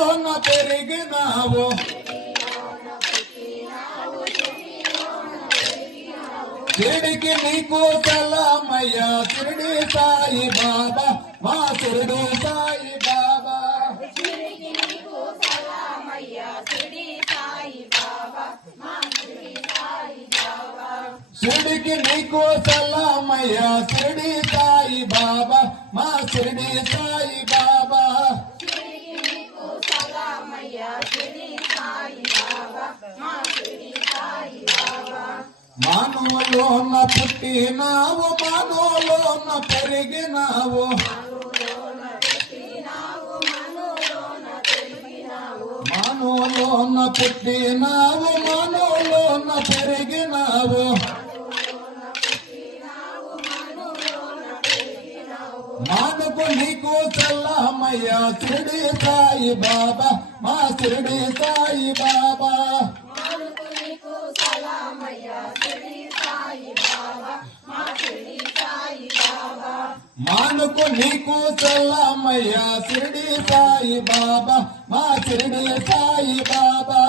మానులోన పెరిగినావు షిరిడికి నీకు సలామయ్యా షిరిడి సాయి బాబా మా షిరిడి సాయి బాబా షిరిడికి నీకు సలామయ్యా షిరిడి సాయి బాబా మా షిరిడి సాయి బాబా షిరిడికి నీకు సలామయ్యా షిరిడి సాయి బాబా మా షిరిడి సాయి బాబా షిరిడికి నీకు సలామయ్యా షిరిడి సాయి బాబా మా షిరిడి సాయి బాబా మానవులోన పుట్టినావు మానవులోన పెరిగినావు మానవులోన పుట్టినావు మానవులోన పెరిగినావు మానుకు నీకు సలామయ్యా షిరిడి సాయి బాబా మా షిరిడి సాయి బాబా మానుకు నీకు సలామయ్యా షిరిడి సాయి బాబా మా షిరిడి సాయి బాబా మానుకు నీకు సలామయ్యా షిరిడి సాయి బాబా మా షిరిడి సాయి బాబా